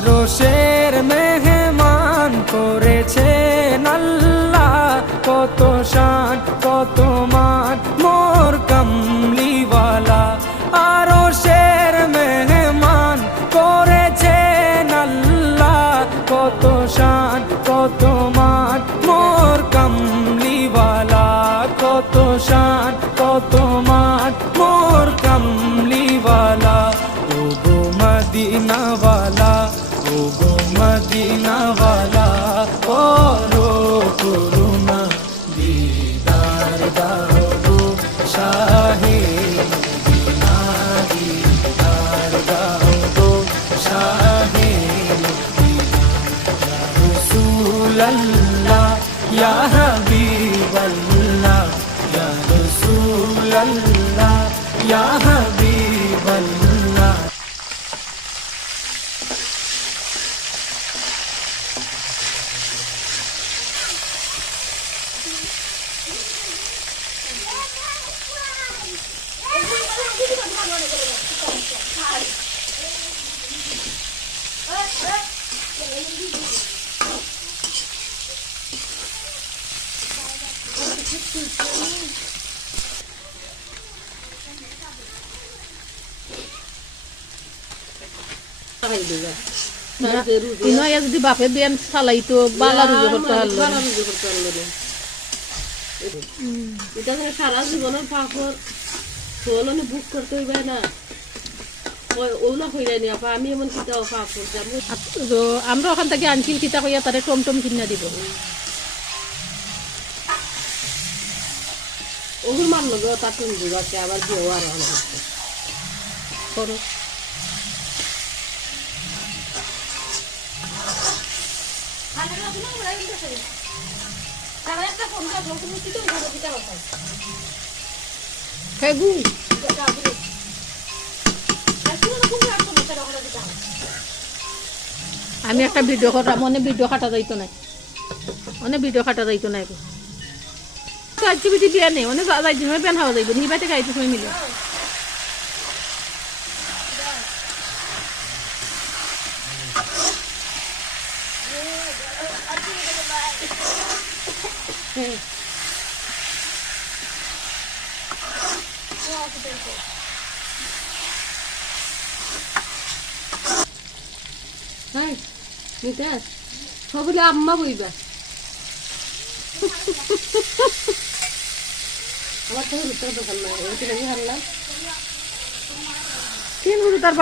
আরশের মেহমান করেছেন আল্লাহ, কত শান কত মান মোর কামলিওয়ালা। আরশের মেহমান করেছেন আল্লাহ, কত শান কত মান মোর কামলিওয়ালা, কত শান কত মান মোর কামলিওয়ালা। ও গো মদিনাওয়ালা, ও গো মদিনাওয়ালা, করো করুণা দিদার দাও গো শাহে মদিনা, দিদার দাও গো শাহে মদিনা। ইয়া রাসূলাল্লাহ ইয়া হাবিবাল্লাহ, ইয়া রাসূলাল্লাহ ইয়া হাবিবাল্লাহ। যদি বাপে বেন চালাইতো বালা রুজু করতে পারলো, এটা সারা জীবনের পাপড় ফলনে বুক করতে হইবে না। ওগুলো হইরানি আপা, আমি এমন কিতাও পাপড় যাবো। আমরা ওখান থেকে আনছিল কিতা কইয়া তারে টমটম কিনা দিব। ওগুলো মানলো গো, তার টুন দিবাকে আবার বিয়ে আর করো। আমি একটা ভিডিও করা, অনেক ভিডিও কাটা যাইতো না, অনেক ভিডিও কাটা যাইতো না। বিয়া নেই অনেক বেন হওয়া যাইব নিবাইতে গাইতে সময় মিলে। সবগুলো আম্মা বইবা আমার তো দোকান নাই, হারলাম তিন তার